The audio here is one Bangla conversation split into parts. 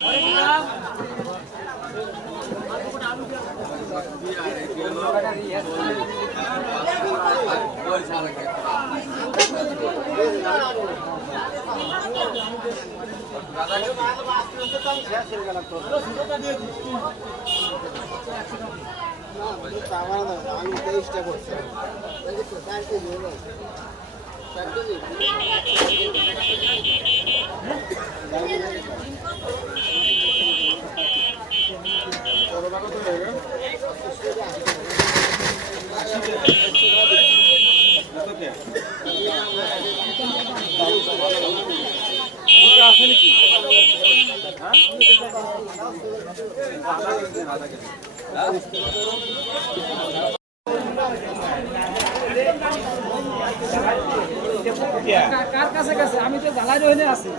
আমি 23টা করছি। কার কাছে কাছে আমি তো জ্বালাই রইলে আছি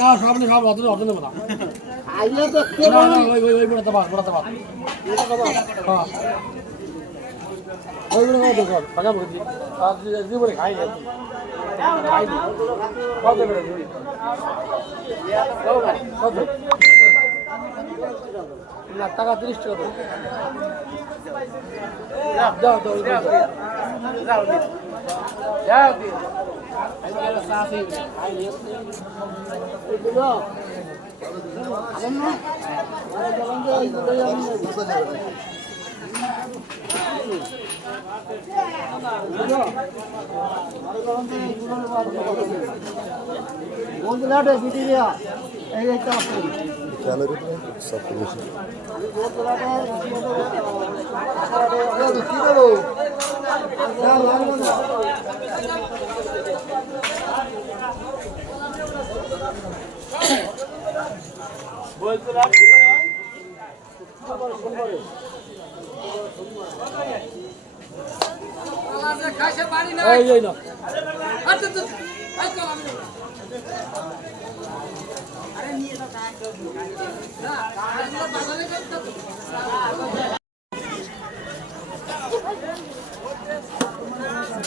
না সব নেই সব অত অত নেবো না না না ওই বড় তাবাক ওইগুলো কত কর টাকা বলছি আর জীবনে খাই না কত করে কত না টাকা 30 টাকা দাও দাও দাও যাও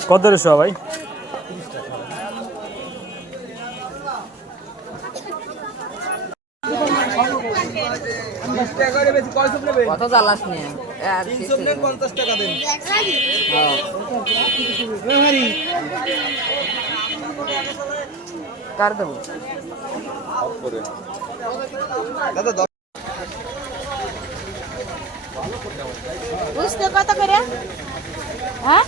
কত রেশো ভাই? কত জ্বালাস নিয়ে 50 টাকা দেন। কার দেবো বুঝতে কত করে হ্যাঁ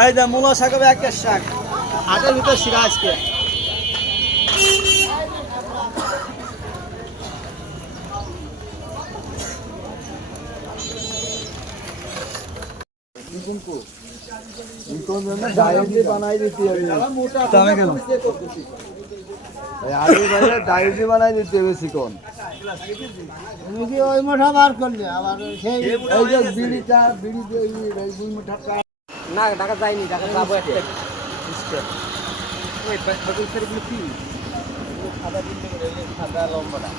এই যে মূলা শাক হবে 1 কেজি শাক 8 এর ভিতর শিরা আজকে डायरी बनाई देती है आगे भाई डायरी बनाई देती है सिकोन मुझे ওই মোটা বার করলে আবার সেই এই যে বিড়িটা বিড়িতে এই দুই মোটা না টাকা যায়নি টাকা যাবো একটা ওই বাকি সরগুলো কি সাদা দিন সাদা লম্বাটা